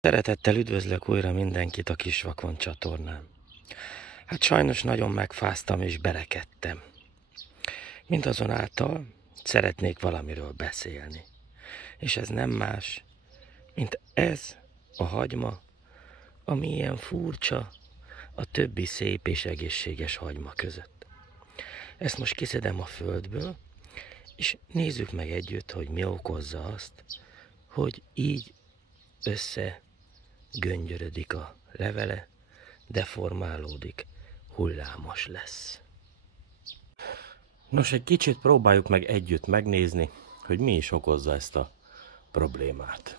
Szeretettel üdvözlök újra mindenkit a Kisvakon csatornán. Hát sajnos nagyon megfáztam és berekedtem. Mindazonáltal szeretnék valamiről beszélni. És ez nem más, mint ez a hagyma, ami ilyen furcsa a többi szép és egészséges hagyma között. Ezt most kiszedem a földből, és nézzük meg együtt, hogy mi okozza azt, hogy így összegöngyörödik a levele, deformálódik, hullámos lesz. Nos, egy kicsit próbáljuk meg együtt megnézni, hogy mi is okozza ezt a problémát.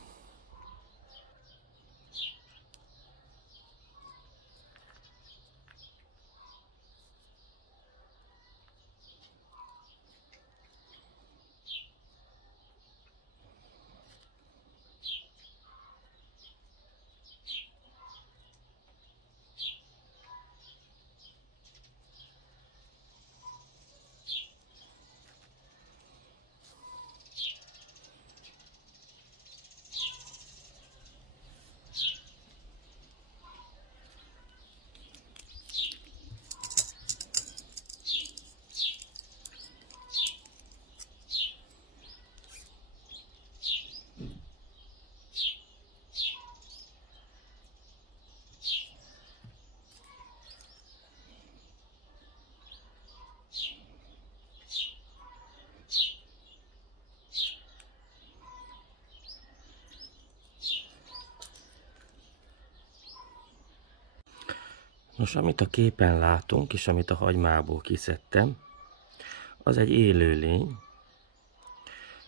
Nos, amit a képen látunk, és amit a hagymából kiszedtem, az egy élőlény,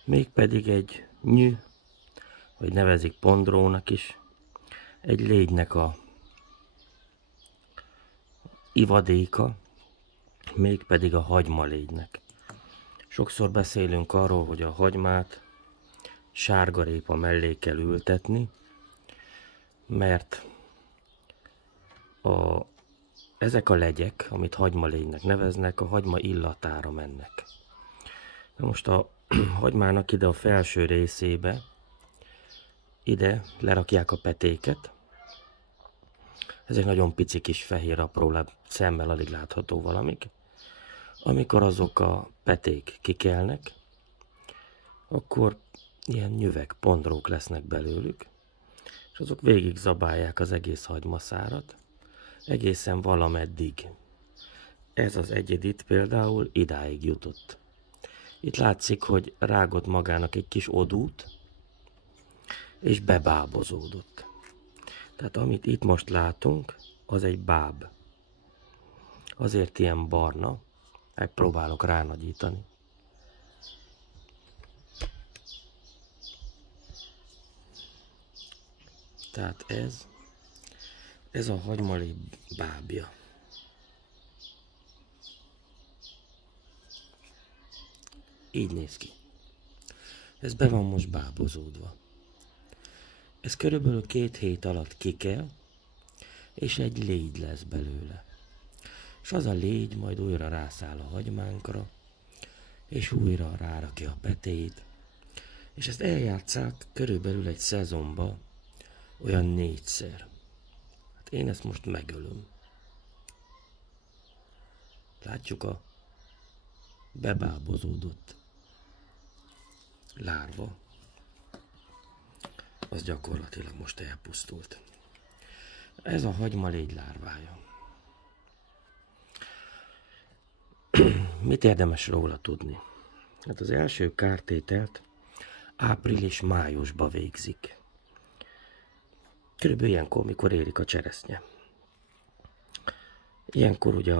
mégpedig egy nyű, vagy nevezik pondrónak is, egy légynek a ivadéka, mégpedig a hagymalégynek. Sokszor beszélünk arról, hogy a hagymát sárgarépa mellé kell ültetni, mert ezek a legyek, amit hagymalégynek neveznek, a hagyma illatára mennek. Na most a hagymának ide a felső részébe, ide lerakják a petéket. Ezek nagyon pici kis fehér apró, szemmel alig látható valamik. Amikor azok a peték kikelnek, akkor ilyen nyüvek, pondrók lesznek belőlük, és azok végig zabálják az egész hagymaszárat, egészen valameddig. Ez az egyedit például idáig jutott. Itt látszik, hogy rágott magának egy kis odút, és bebábozódott. Tehát amit itt most látunk, az egy báb. Azért ilyen barna, megpróbálok ránagyítani. Tehát ez a hagymalégy bábja. Így néz ki. Ez be van most bábozódva. Ez körülbelül 2 hét alatt kikel, és egy légy lesz belőle. És az a légy majd újra rászáll a hagymánkra, és újra rárakja a petéit. És ezt eljátsszák körülbelül egy szezonba olyan 4-szer. Én ezt most megölöm. Látjuk a bebábozódott lárva. Az gyakorlatilag most elpusztult. Ez a hagymalégy lárvája. Mit érdemes róla tudni? Hát az első kártételt április-májusba végzik. Körülbelül ilyenkor, mikor érik a cseresznye. Ilyenkor ugye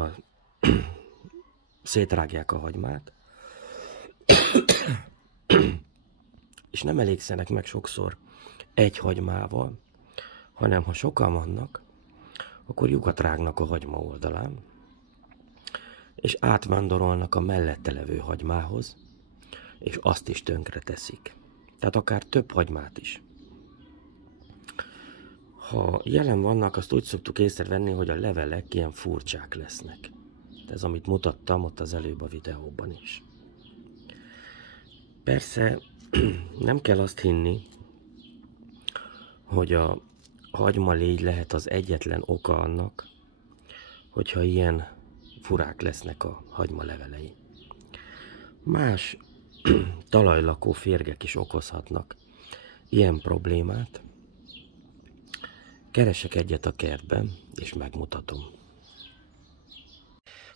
szétrágják a hagymát, és nem elégszenek meg sokszor egy hagymával, hanem ha sokan vannak, akkor lyukat rágnak a hagyma oldalán, és átvándorolnak a mellette levő hagymához, és azt is tönkre teszik. Tehát akár több hagymát is. Ha jelen vannak, azt úgy szoktuk észrevenni, hogy a levelek ilyen furcsák lesznek. Ez, amit mutattam ott az előbb a videóban is. Persze nem kell azt hinni, hogy a hagymalégy lehet az egyetlen oka annak, hogyha ilyen furák lesznek a hagymalevelei. Más talajlakó férgek is okozhatnak ilyen problémát. Keresek egyet a kertben, és megmutatom.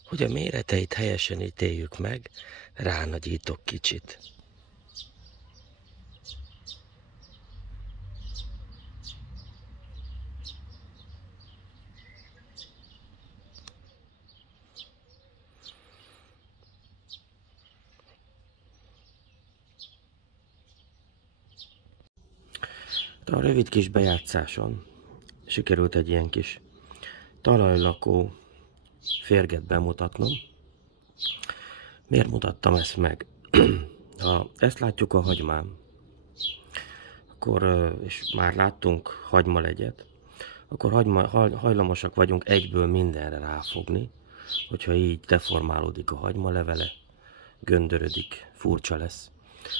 Hogy a méreteit helyesen ítéljük meg, ránagyítok kicsit. A rövid kis bejátszáson sikerült egy ilyen kis talajlakó férget bemutatnom. Miért mutattam ezt meg? Ha ezt látjuk a hagymán, akkor, és már láttunk hagymalegyet, akkor hajlamosak vagyunk egyből mindenre ráfogni, hogyha így deformálódik a hagymalevele, göndörödik, furcsa lesz,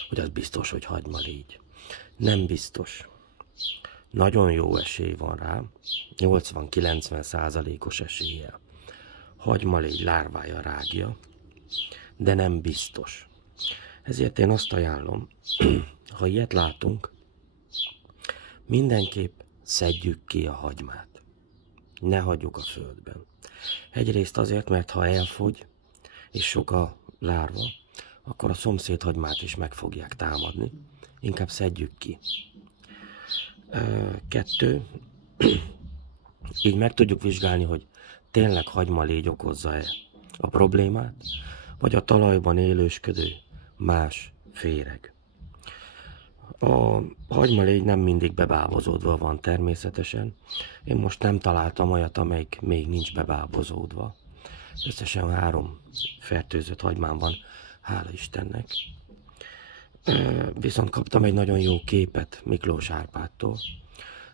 hogy az biztos, hogy hagymalégy. Nem biztos. Nagyon jó esély van rá, 80-90%-os eséllyel. Hagymalégy lárvája rágja, de nem biztos. Ezért én azt ajánlom, ha ilyet látunk, mindenképp szedjük ki a hagymát. Ne hagyjuk a földben. Egyrészt azért, mert ha elfogy, és sok a lárva, akkor a szomszéd hagymát is meg fogják támadni. Inkább szedjük ki. 2. Így meg tudjuk vizsgálni, hogy tényleg hagymalégy okozza-e a problémát, vagy a talajban élősködő más féreg. A hagymalégy nem mindig bebábozódva van természetesen. Én most nem találtam olyat, amelyik még nincs bebábozódva. Összesen 3 fertőzött hagymám van, hála Istennek. Viszont kaptam egy nagyon jó képet Miklós Árpádtól.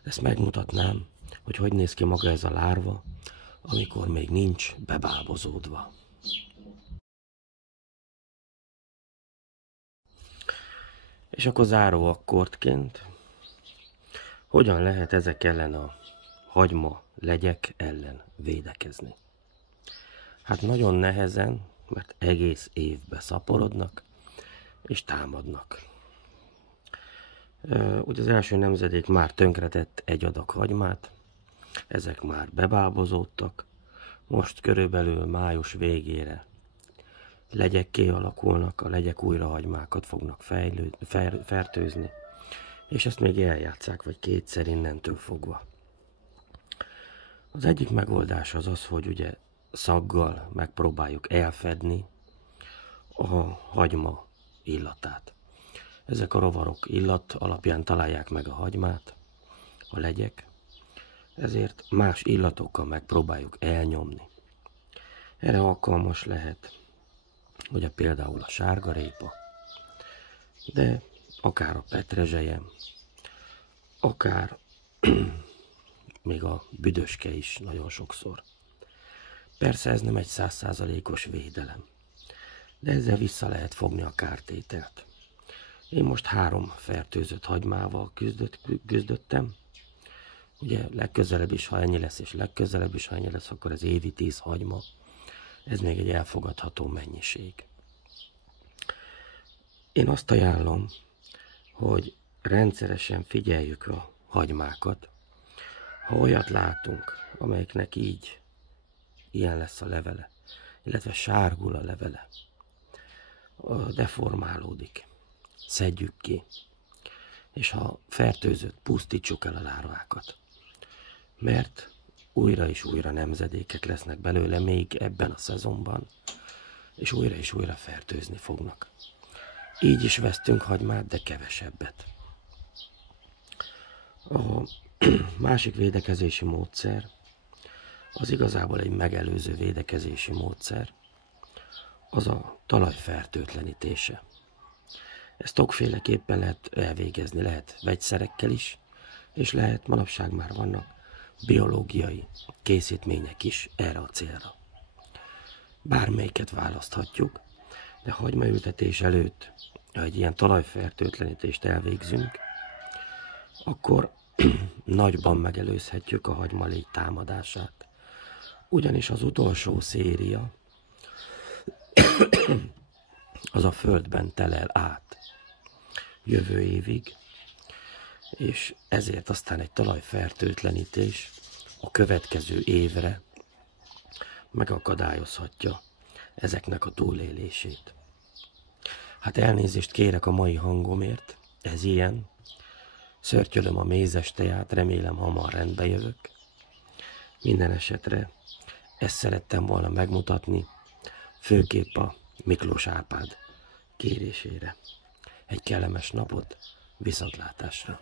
Ezt megmutatnám, hogy néz ki maga ez a lárva, amikor még nincs bebábozódva. És akkor záró akkordként, hogyan lehet ezek ellen a hagyma legyek ellen védekezni? Hát nagyon nehezen, mert egész évben szaporodnak és támadnak. Ugye az első nemzedék már tönkretett egy adag hagymát, ezek már bebábozódtak, most körülbelül május végére legyekké alakulnak, a legyek újra hagymákat fognak fertőzni, és ezt még eljátszák, vagy 2-szer innentől fogva. Az egyik megoldás az az, hogy ugye szaggal megpróbáljuk elfedni a hagyma illatát. Ezek a rovarok illat alapján találják meg a hagymát, a legyek, ezért más illatokkal megpróbáljuk elnyomni. Erre alkalmas lehet ugye például a sárgarépa, de akár a petrezselyem, akár még a büdöske is nagyon sokszor. Persze ez nem egy 100%-os védelem, de ezzel vissza lehet fogni a kártételt. Én most 3 fertőzött hagymával küzdöttem. Ugye legközelebb is, ha ennyi lesz, és legközelebb is, ha ennyi lesz, akkor ez évi 10 hagyma. Ez még egy elfogadható mennyiség. Én azt ajánlom, hogy rendszeresen figyeljük a hagymákat. Ha olyat látunk, amelyiknek ilyen lesz a levele, illetve sárgul a levele, deformálódik, szedjük ki, és ha fertőzött, pusztítsuk el a lárvákat. Mert újra és újra nemzedékek lesznek belőle még ebben a szezonban, és újra fertőzni fognak. Így is vesztünk hagymát, de kevesebbet. A másik védekezési módszer az igazából egy megelőző védekezési módszer, az a talaj fertőtlenítése. Ezt sokféleképpen lehet elvégezni, lehet vegyszerekkel is, és lehet, manapság már vannak biológiai készítmények is erre a célra. Bármelyiket választhatjuk, de hagymaültetés előtt, ha egy ilyen talajfertőtlenítést elvégzünk, akkor nagyban megelőzhetjük a hagymalégy támadását. Ugyanis az utolsó széria az a földben telel át jövő évig, és ezért aztán egy talajfertőtlenítés a következő évre megakadályozhatja ezeknek a túlélését. Hát elnézést kérek a mai hangomért, ez ilyen. Szörtyölöm a mézes teját, remélem hamar rendbe jövök. Minden esetre ezt szerettem volna megmutatni, főképp a Miklós Árpád kérésére. Egy kellemes napot, viszontlátásra!